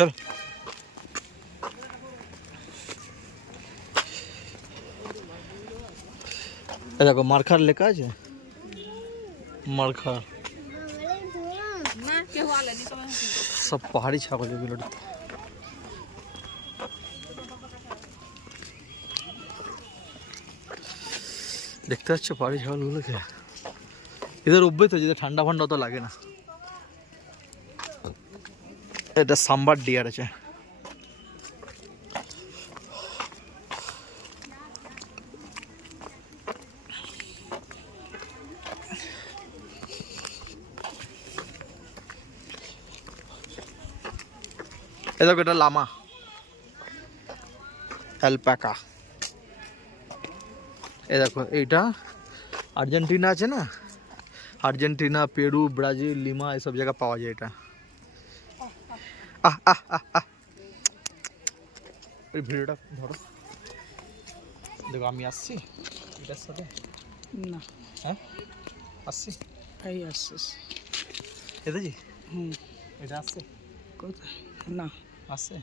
চল। দেখো মারখার লেখা আছে, মারখার সব পাহাড়ি ছাগল এগুলো। দেখতে পাচ্ছ পাহাড়ি ছাগলগুলোকে? এদের অভ্যেস হয়েছে, এদের ঠান্ডা ফান্ডা তো লাগে না। এটা সাম্বার ডিয়ার আছে। এ দেখো এটা লামা, অ্যালপাকা। এ দেখো এইটা আর্জেন্টিনা আছে না, আর্জেন্টিনা, পেরু, ব্রাজিল, লিমা এসব জায়গা পাওয়া যায় এটা। এই ভিডিওটা ধরো। দেখো আমি আসছি এটার সাথে না। হ্যাঁ আসছি, এই আসছিস? এদেছি এটা আসছে কোথায়? না আসছে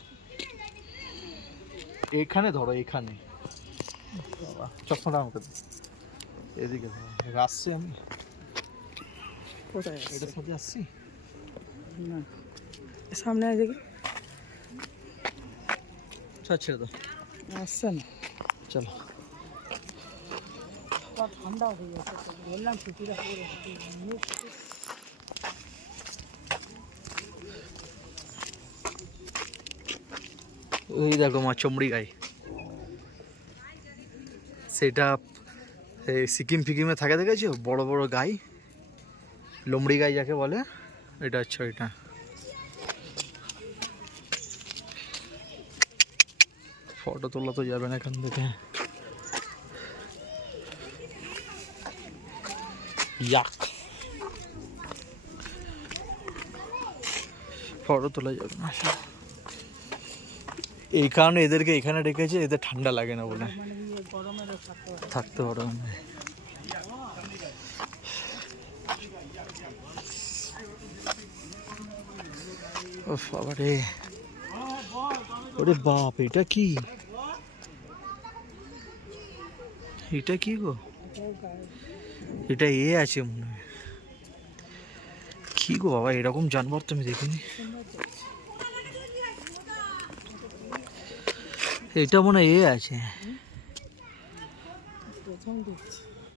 এখানে ধরো, এখানে চশমাটা আমাকে এদিকে ধরো। আসছি আমি কোথায়? এটার সাথে আসছি না, সামনে আয় দেখি। ছেড়ে দাও, আসছে না। চলো। ঠান্ডা হয়ে গেছে, বললাম ছুটিটা করে। ওই দেখো মা চমড়ি গাই, সেটা সিকিম ফিকিমে থাকে, দেখেছো বড় বড় গাই, লোমড়ি গাই যাকে বলে, এটা হচ্ছে ওইটা। ফটো তোলা তো যাবে না এখান থেকে, ইয়াক, ফটো তোলা যাবে না। এই কারণে এদেরকে এখানে রেখেছে, এদের ঠান্ডা লাগে না বলে, থাকতে পারো। ও বাবা রে, ওরে বাপ, এটা কি? এটা কি গো? এটা এ আছে মনে হয়। কি গো বাবা, এরকম জানোয়ার তো আমি দেখিনি। এটা মনে হয় এ আছে। প্রথম দেখছি।